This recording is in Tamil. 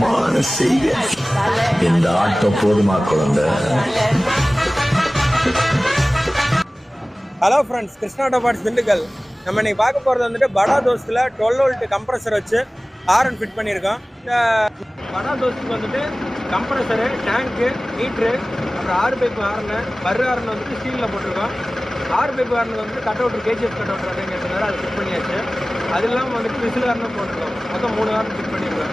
மானசீக இந்த ஆட்டம் போதுமா குழந்தை? Hello friends, Krishna auto parts Dindigul. நம்ம இன்னைக்கு பார்க்க போகிறது வந்துட்டு படா தோஸ்தில் 12 வோல்ட் கம்ப்ரஸர் வச்சு ஹாரன் ஃபிட் பண்ணியிருக்கோம். இந்த படா தோஸ்துக்கு வந்துட்டு கம்ப்ரஸரு, டேங்க்கு, மீட்ரு, அப்புறம் 6 பைப்பு ஹாரனு, பர் ஹாரன் வந்துட்டு ஸ்டீலில் போட்டிருக்கோம். 6 பைப்பு ஹாரனுக்கு வந்துட்டு கட் அவுட்ரு, கேஜிஎஸ் கட் அவுட்ரு அப்படிங்கிறதுனால அதை ஃபிட் பண்ணியாச்சு. அது இல்லாமல் வந்துட்டு விசில் ஹாரனும் போட்டிருக்கோம். மொத்தம் 3 ஹாரன் ஃபிட் பண்ணியிருக்கோம்.